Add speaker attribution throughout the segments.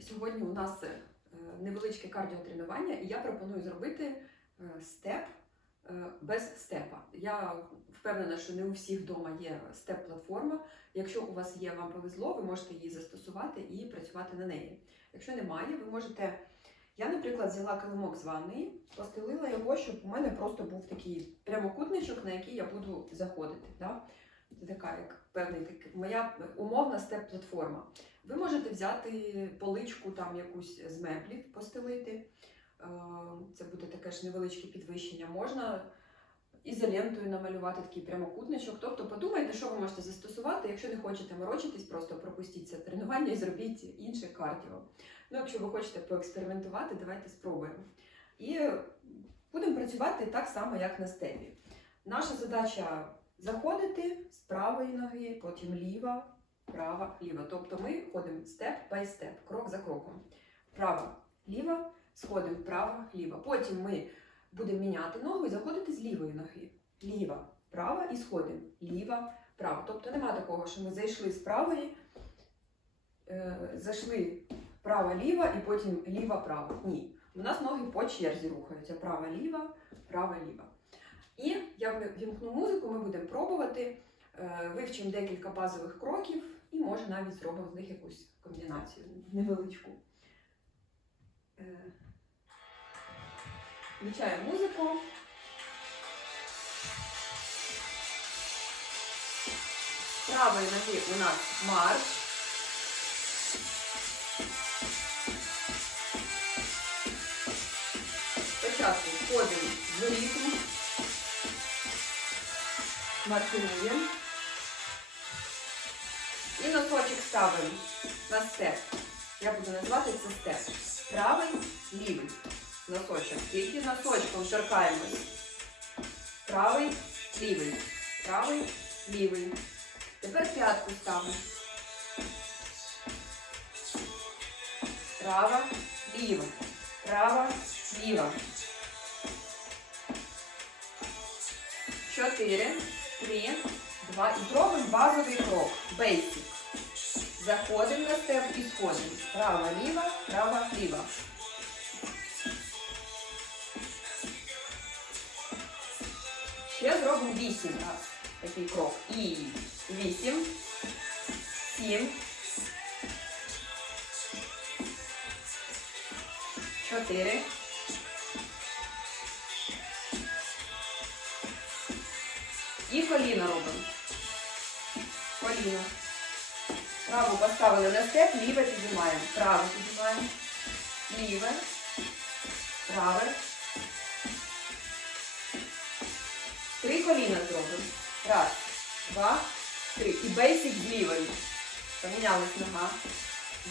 Speaker 1: Сьогодні у нас е, невеличке кардіотренування, і я пропоную зробити е, степ е, без степа. Я впевнена, що не у всіх вдома є степ-платформа. Якщо у вас є, вам повезло, ви можете її застосувати і працювати на неї. Якщо немає, ви можете. Я, наприклад, взяла килимок з ванної, постелила його, щоб у мене просто був такий прямокутничок, на який я буду заходити. Да? Така, як певний такий, моя умовна степ-платформа. Ви можете взяти поличку там якусь з меблів, постелити. Е, Це буде таке ж невеличке підвищення. Можна ізолентою намалювати такий прямокутничок. Тобто подумайте, що ви можете застосувати. Якщо не хочете морочитись, просто пропустіть це тренування і зробіть інше кардіо. Ну, якщо ви хочете поекспериментувати, давайте спробуємо. І будемо працювати так само, як на степі. Наша задача заходити з правої ноги, потім ліва, права, ліва. Тобто ми ходимо степ by степ, крок за кроком. Права, ліва, сходимо права, ліва. Потім ми будемо міняти ногу і заходити з лівої ноги. Ліва, права і сходимо. Ліва, права. Тобто нема такого, що ми зайшли з правої, е, зайшли права-ліва і потім ліва-права. Ні. У нас ноги по черзі рухаються. Права-ліва, права-ліва. І я вімкну музику, ми будемо пробувати, е, вивчимо декілька базових кроків і може навіть зробимо з них якусь комбінацію невеличку. Е, Включаємо музику. З правої ноги у нас марш. Спочатку входимо в ритм. Маршируємо. І носочок ставимо на степ. Я буду називати це степ. Правий, лівий носочок. Тільки носочком торкаємось. Правий, лівий. Правий, лівий. Тепер п'ятку ставимо. Права, ліва. Права, ліва. Чотири, три, два. І зробимо базовий крок. Бейсик. Заходимо на степ і сходимо. Права, ліва, права, ліва. Ще зробимо 8 раз такий крок. І 8, 7, 4, і коліно робимо. Коліно. Праву поставили на степ, ліве піднімаємо. Праве піднімаємо. Ліве. Праве. Три коліна зробимо. Раз, два, три. І бейсик з лівої. Помінялась нога.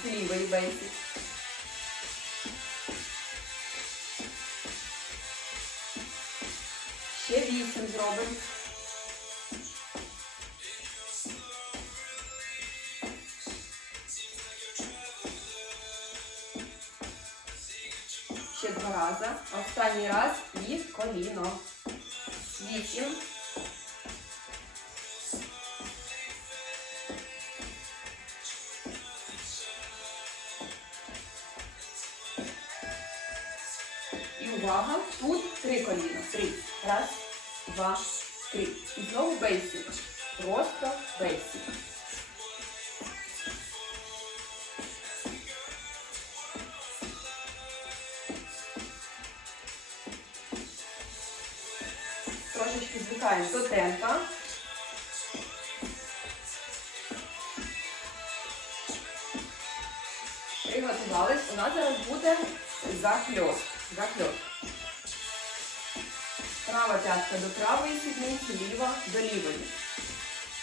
Speaker 1: З лівої бейсик. Ще вісім зробимо. Останній раз і коліно. Вісім. І увага, тут три коліна. Три. Раз, два, три. І знову бейсик. Просто бейсик. Звикаємо до темпа. Приготувались. У нас зараз буде захльост. Захльост. Права п'ятка до правої сідниці, ліва до лівої.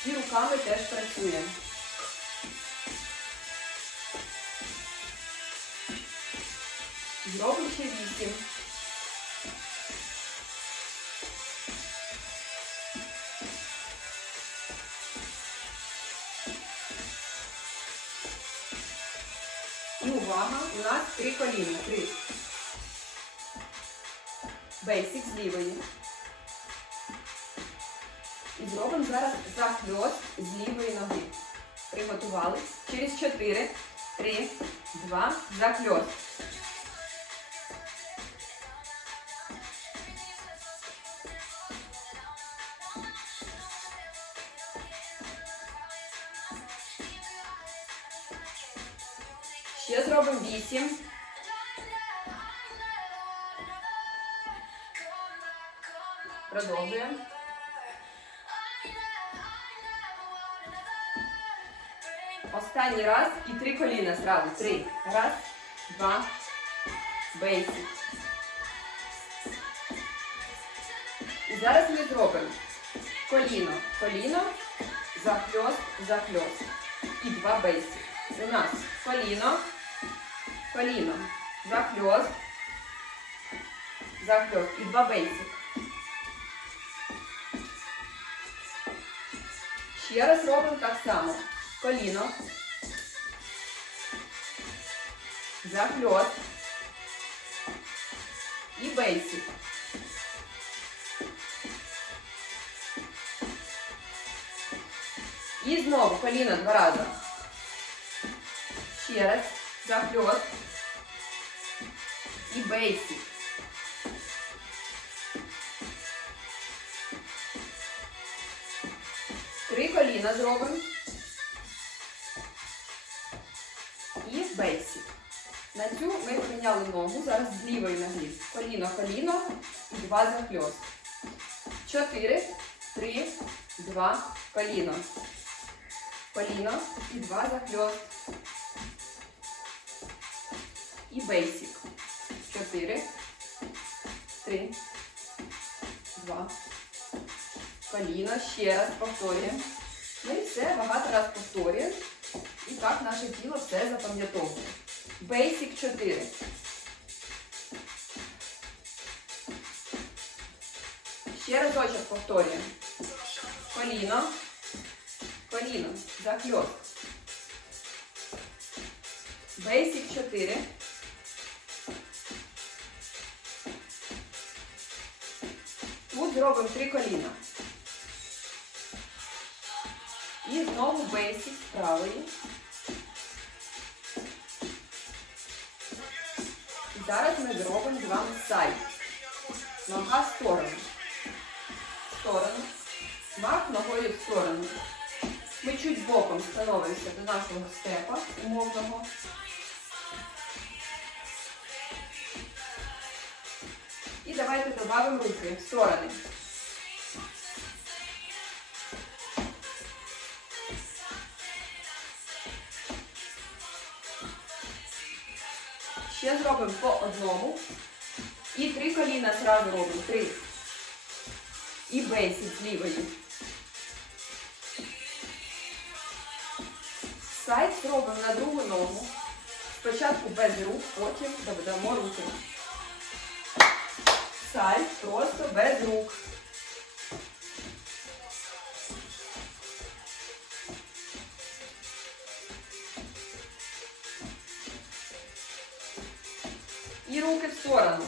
Speaker 1: І руками теж працюємо. Зробимо ще вісім. Увага, у нас три коліна. Три. Бейсик з лівої. І зробимо зараз захльост з лівої ноги. Приготували. Через чотири. три, два, захльост. Ще зробимо вісім. Продовжуємо. Останній раз і три коліна зразу. Три. Раз, два, бейсик. І зараз ми зробимо коліно, коліно, захльост, захльост. І два бейсик. У нас коліно, коліно, захльост, захльост. І два бейсик. Ще раз робимо так само. Коліно. Захльот. І бейсик. І знову коліно два рази. Ще раз. Захльот. І бейсик. Три коліна зробимо. І бейсик. На цю ми прийняли ногу. Зараз з лівої ноги. Коліно, коліно і два захльост. Чотири, три, два, коліно. Коліно і два захльост. І бейсик. Чотири, три, два. Коліно. Ще раз повторюємо. Ми все багато раз повторюємо. І так наше тіло все запам'ятовує. Basic 4. Ще разочок повторюємо. Коліно. Коліно. Захльост. Basic 4. Тут зробимо три коліна. І знову basic з правої. Зараз ми зробимо з вами сайд. Нога в сторону. В сторону. Мах ногою в сторону. Ми чуть боком становимося до нашого степа умовного. І давайте додамо руки в сторони. Ще зробимо по одному. І три коліна зразу робимо. Три. І бейсик з лівої. Сайд зробимо на другу ногу. Спочатку без рук, потім доведемо руки. Сайд просто без рук. І руки в сторону.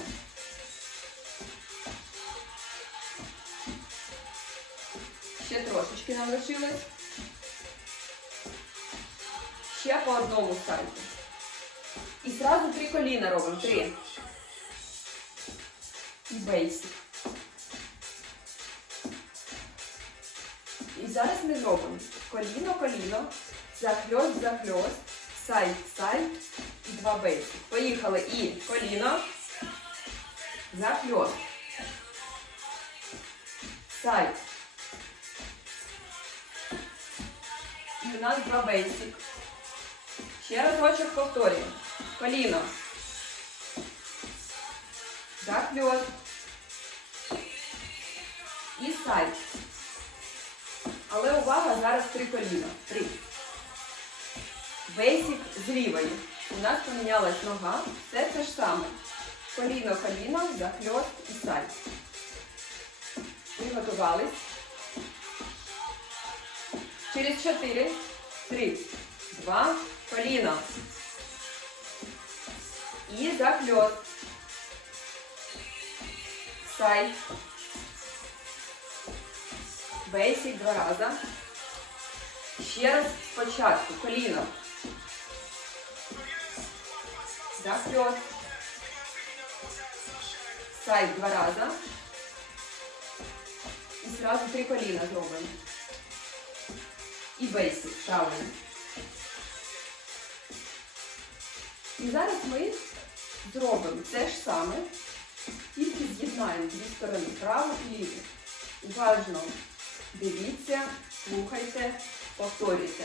Speaker 1: Ще трошечки нам лишилось. Ще по одному сальту. І зразу три коліна робимо. Три. Бейсик. І зараз ми зробимо коліно, коліно, захльост, захльост, сайд, сайд і два бейсик. Поїхали. І коліно, захльост, сайд. І у нас два бейсик. Ще разочок повторюємо. Коліно. Захльост. І сайд. Але увага, зараз три коліна. Три. Бейсик з лівої. У нас помінялась нога. Все це ж саме. Коліно, коліно, захльост і сайд. Приготувались. Через чотири, три, два, коліно. І захльост. Сайд. Бейсик два рази. Ще раз спочатку. Коліно. Захльот. Сайд два рази. І зразу три коліна зробимо. І бейсик, правильно. І зараз ми зробимо те ж саме, тільки з'єднаємо дві сторони, праву і ліву. Уважно дивіться, слухайте, повторюйте.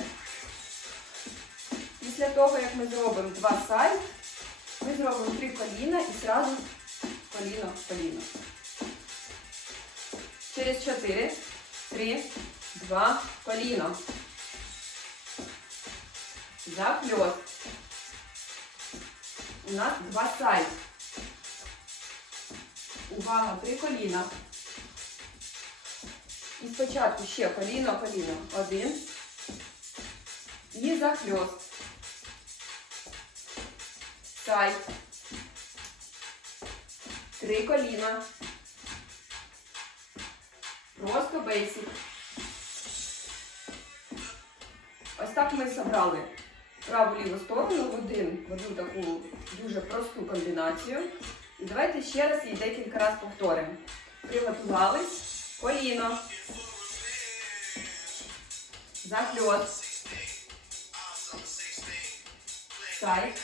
Speaker 1: Після того, як ми зробимо два сайд, ми зробимо три коліна і зразу коліно в коліно. Через чотири, три, два, коліно. Захльот. У нас два сайд. Увага, три коліна. І спочатку ще коліно, коліно. Один. І захльост. Сайд. Три коліна. Просто бейсик. Ось так ми зібрали праву ліву сторону в один, в одну таку дуже просту комбінацію. І давайте ще раз її декілька разів повторимо. Приготувались. Коліно. Захльот. Сайд.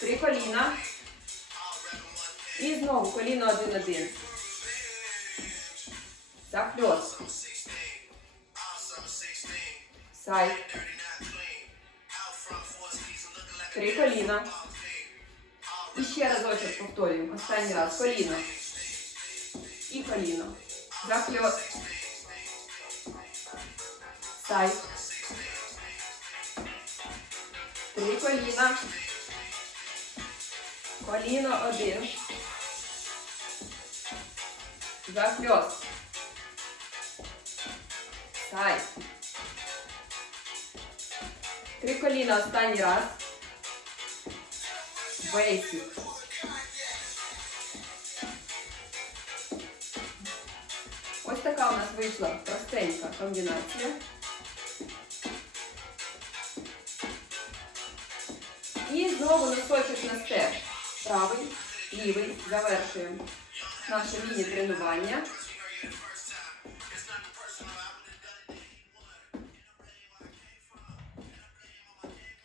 Speaker 1: Три коліна. І знову коліно один-один. Захльот. Сайд. Три коліна. І ще разочок повторюємо. Останній раз. Коліно. І коліно. Захльот. Сайд. Три коліна. Коліно один. Захльот. Сайд. Три коліна останній раз. Бейсик. Така у нас вийшла простенька комбінація. І знову носочок на степ. Правий, лівий. Завершуємо наше міні-тренування.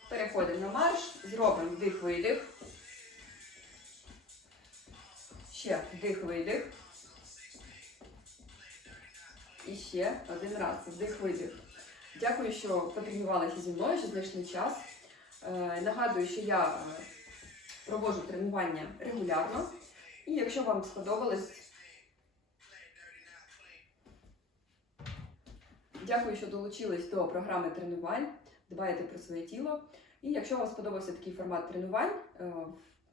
Speaker 1: Переходимо на марш, зробимо вдих-видих. Ще вдих-видих. І ще один раз. Вдих-видих. Дякую, що потренувалися зі мною, що знайшли час. Е, Нагадую, що я е, проводжу тренування регулярно. І якщо вам сподобалось, дякую, що долучились до програми тренувань. Дбаєте про своє тіло. І якщо вам сподобався такий формат тренувань, е,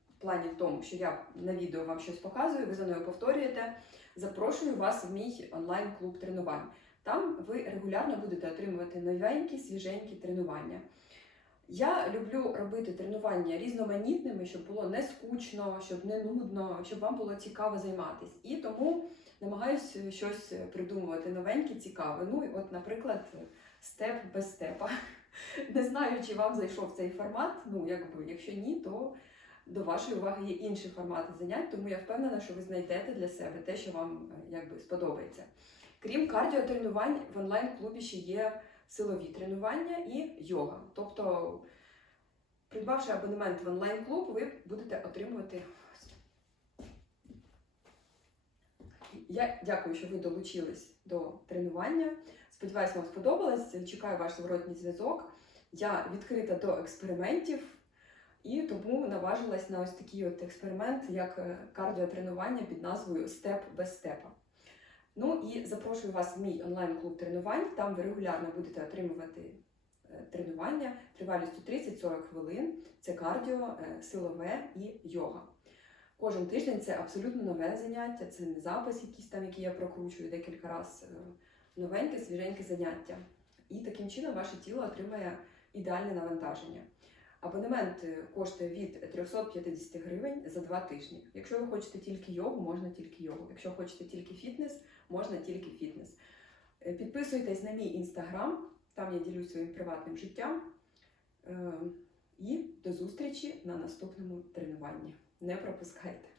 Speaker 1: в плані в тому, що я на відео вам щось показую, ви за мною повторюєте, запрошую вас в мій онлайн-клуб тренувань. Там ви регулярно будете отримувати новенькі, свіженькі тренування. Я люблю робити тренування різноманітними, щоб було не скучно, щоб не нудно, щоб вам було цікаво займатися. І тому намагаюся щось придумувати новеньке, цікаве. Ну, от, наприклад, степ без степа. Не знаю, чи вам зайшов цей формат. Ну, якби, якщо ні, то до вашої уваги є інші формати занять, тому я впевнена, що ви знайдете для себе те, що вам е, якби сподобається. Крім кардіотренувань, в онлайн-клубі ще є силові тренування і йога. Тобто, придбавши абонемент в онлайн-клуб, ви будете отримувати. Я дякую, що ви долучились до тренування. Сподіваюсь, вам сподобалось. Чекаю ваш зворотній зв'язок. Я відкрита до експериментів і тому наважилась на ось такий от експеримент, як е, кардіотренування під назвою Степ без степа. Ну і запрошую вас в мій онлайн-клуб тренувань. Там ви регулярно будете отримувати е, тренування тривалістю 30-40 хвилин. Це кардіо, е, силове і йога. Кожен тиждень це абсолютно нове заняття, це не запис, якийсь там, який я прокручую декілька разів. Новеньке, свіженьке заняття. І таким чином ваше тіло отримає ідеальне навантаження. Абонемент е, коштує від 350 гривень за два тижні. Якщо ви хочете тільки йогу, можна тільки йогу. Якщо хочете тільки фітнес, можна тільки фітнес. Е, Підписуйтесь на мій інстаграм, там я ділюсь своїм приватним життям. Е, І До зустрічі на наступному тренуванні. Не пропускайте!